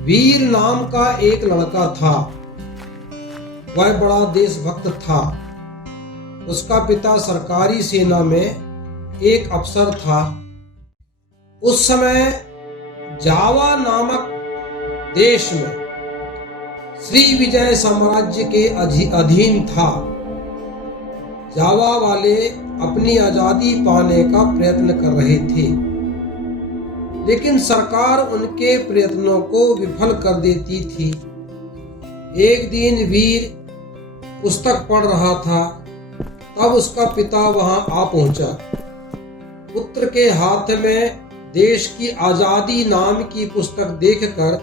वीर नाम का एक लड़का था। वह बड़ा देशभक्त था। उसका पिता सरकारी सेना में एक अफसर था। उस समय जावा नामक देश में श्री विजय साम्राज्य के अधीन था। जावा वाले अपनी आजादी पाने का प्रयत्न कर रहे थे, लेकिन सरकार उनके प्रयत्नों को विफल कर देती थी। एक दिन वीर पुस्तक पढ़ रहा था, तब उसका पिता वहां आ पहुंचा। पुत्र के हाथ में देश की आजादी नाम की पुस्तक देखकर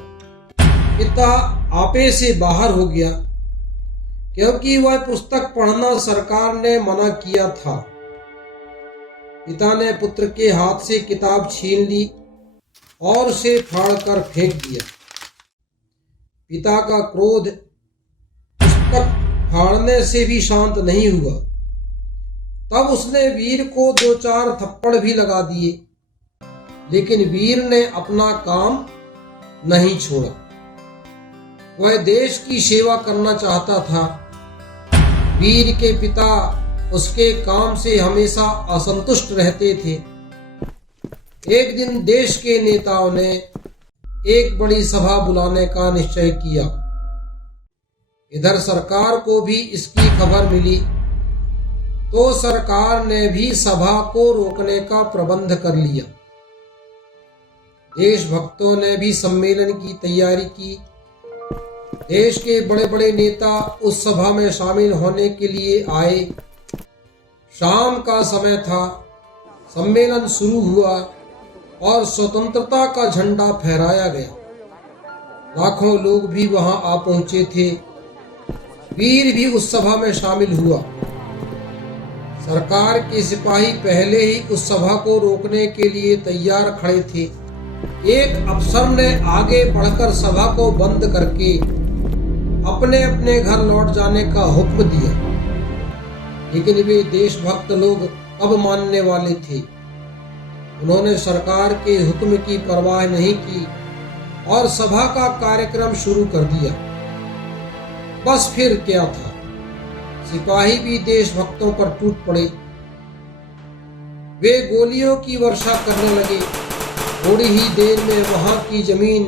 पिता आपे से बाहर हो गया, क्योंकि वह पुस्तक पढ़ना सरकार ने मना किया था। पिता ने पुत्र के हाथ से किताब छीन ली और उसे फाड़कर फेंक दिया। पिता का क्रोध पुस्तक फाड़ने से भी शांत नहीं हुआ। तब उसने वीर को 2-4 थप्पड़ भी लगा दिए, लेकिन वीर ने अपना काम नहीं छोड़ा। वह देश की सेवा करना चाहता था। वीर के पिता उसके काम से हमेशा असंतुष्ट रहते थे। एक दिन देश के नेताओं ने एक बड़ी सभा बुलाने का निश्चय किया। इधर सरकार को भी इसकी खबर मिली, तो सरकार ने भी सभा को रोकने का प्रबंध कर लिया। देशभक्तों ने भी सम्मेलन की तैयारी की। देश के बड़े बड़े नेता उस सभा में शामिल होने के लिए आए। शाम का समय था। सम्मेलन शुरू हुआ और स्वतंत्रता का झंडा फहराया गया। लाखों लोग भी वहां आ पहुंचे थे। वीर भी उस सभा में शामिल हुआ। सरकार के सिपाही पहले ही उस सभा को रोकने के लिए तैयार खड़े थे। एक अफसर ने आगे बढ़कर सभा को बंद करके अपने अपने घर लौट जाने का हुक्म दिया, लेकिन वे देशभक्त लोग अब मानने वाले थे। उन्होंने सरकार के हुक्म की परवाह नहीं की और सभा का कार्यक्रम शुरू कर दिया। बस फिर क्या था, सिपाही भी देशभक्तों पर टूट पड़े। वे गोलियों की वर्षा करने लगे। थोड़ी ही देर में वहां की जमीन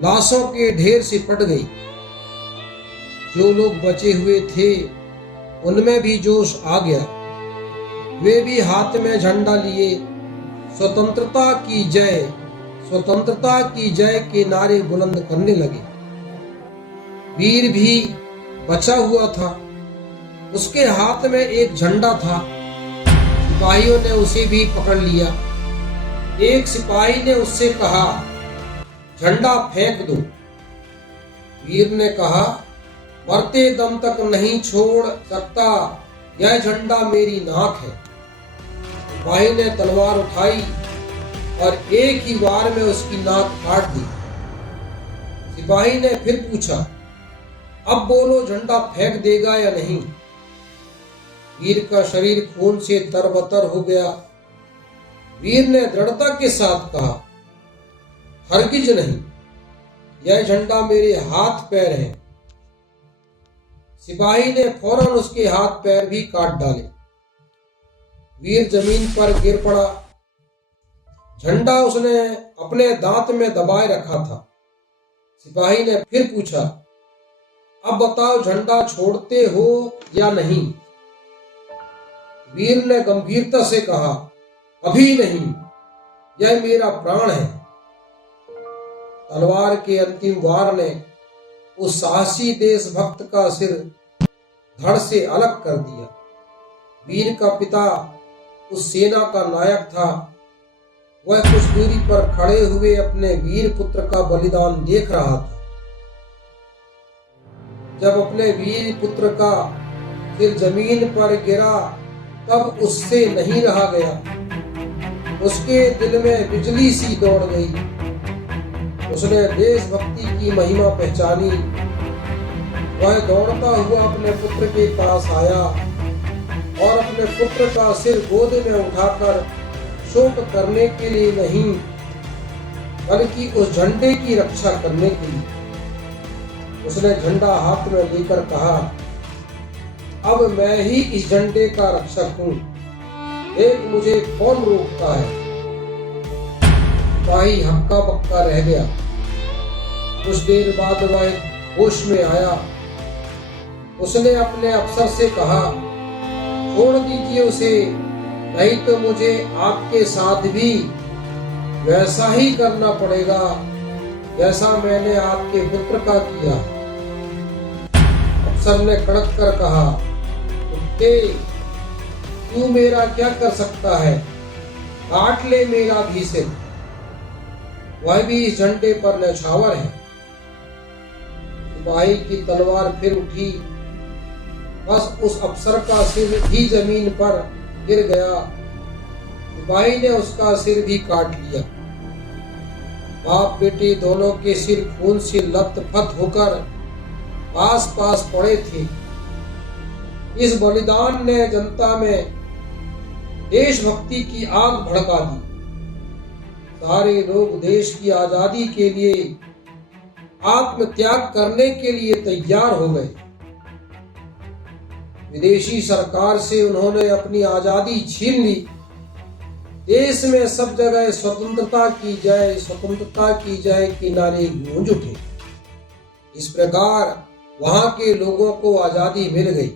लाशों के ढेर से पट गई। जो लोग बचे हुए थे उनमें भी जोश आ गया। वे भी हाथ में झंडा लिए स्वतंत्रता की जय, स्वतंत्रता की जय के नारे बुलंद करने लगे। वीर भी बचा हुआ था। उसके हाथ में एक झंडा था। सिपाहियों ने उसे भी पकड़ लिया। एक सिपाही ने उससे कहा, झंडा फेंक दो। वीर ने कहा, मरते दम तक नहीं छोड़ सकता, यह झंडा मेरी नाक है। सिपाही ने तलवार उठाई और एक ही वार में उसकी नाक काट दी। सिपाही ने फिर पूछा, अब बोलो, झंडा फेंक देगा या नहीं? वीर का शरीर खून से तरबतर हो गया। वीर ने दृढ़ता के साथ कहा, हरगिज नहीं, यह झंडा मेरे हाथ पैर है। सिपाही ने फौरन उसके हाथ पैर भी काट डाले। वीर जमीन पर गिर पड़ा। झंडा उसने अपने दांत में दबाए रखा था। सिपाही ने फिर पूछा, अब बताओ, झंडा छोड़ते हो या नहीं? वीर ने गंभीरता से कहा, अभी नहीं, यह मेरा प्राण है। तलवार के अंतिम वार ने उस साहसी देशभक्त का सिर धड़ से अलग कर दिया। वीर का पिता उस सेना का नायक था। वह कुछ दूरी पर खड़े हुए अपने वीर पुत्र का बलिदान देख रहा था। जब अपने वीर पुत्र का सिर जमीन पर गिरा, तब उससे नहीं रहा गया। उसके दिल में बिजली सी दौड़ गई। उसने देशभक्ति की महिमा पहचानी। वह दौड़ता हुआ अपने पुत्र के पास आया और अपने पुत्र का सिर गोद में उठाकर शोक करने के लिए नहीं, बल्कि उस झंडे की रक्षा करने के लिए। उसने झंडा हाथ में लेकर कहा, अब मैं ही इस झंडे का रक्षक हूँ, देख मुझे कौन रोकता है। सिपाही हक्का बक्का रह गया। कुछ देर बाद वह होश में आया। उसने अपने अफसर से कहा, छोड़ दीजिए उसे, नहीं तो मुझे आपके साथ भी वैसा ही करना पड़ेगा जैसा मैंने आपके पुत्र का किया। अफसर ने कड़क कर कहा, कुत्ते, तू मेरा क्या कर सकता है, काट ले मेरा भी सिर, वह भी इस झंडे पर न्यौछावर है। सिपाही की तलवार फिर उठी, बस उस अफसर का सिर भी जमीन पर गिर गया। सिपाही ने उसका सिर भी काट लिया। बाप बेटे दोनों के सिर खून से लथपथ होकर पास पास पड़े थे। इस बलिदान ने जनता में देशभक्ति की आग भड़का दी। सारे लोग देश की आजादी के लिए आत्मत्याग करने के लिए तैयार हो गए। विदेशी सरकार से उन्होंने अपनी आजादी छीन ली। देश में सब जगह स्वतंत्रता की जय के नारे गूंज उठे। इस प्रकार वहां के लोगों को आजादी मिल गई।